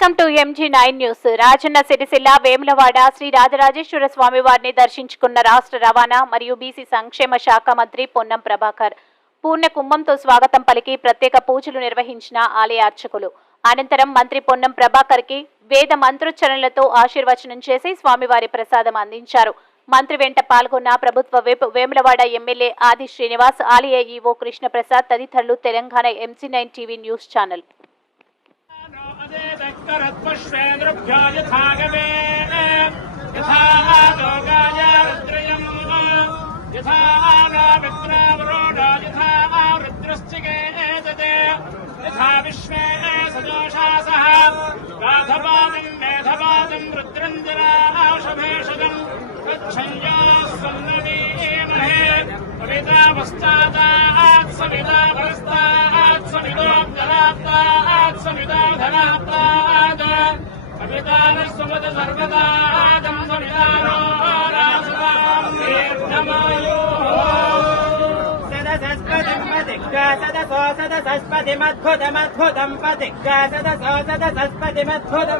Welcome to MG9 news. Rajanna Sircilla Vemulawada Shri Rajarajeshwara Swamy వారిని దర్శించుకున్న రాష్ట్ర రవాణా మరియు బీసీ సంక్షేమ శాఖ మంత్రి పొన్నం ప్రభాకర్ పూర్ణ కుంభంతో స్వాగతం పలికి ప్రత్యేక పూజలు నిర్వహించిన ఆలయ అర్చకులు. అనంతరం మంత్రి పొన్నం ప్రభాకర్ కి వేద మంత్రోచ్చరణలతో ఆశీర్వచనం చేసి స్వామివారి ప్రసాదం అందించారు. మంత్రి వెంట పాల్గొన్న ప్రభుత్వ వేములవాడ ఎమ్మెల్యే ఆది శ్రీనివాస్, ఆలయ ఈవో కృష్ణప్రసాద్ తదితరులు. Telangana MG9 TV news channel. సదసస్పతిమద్భుతం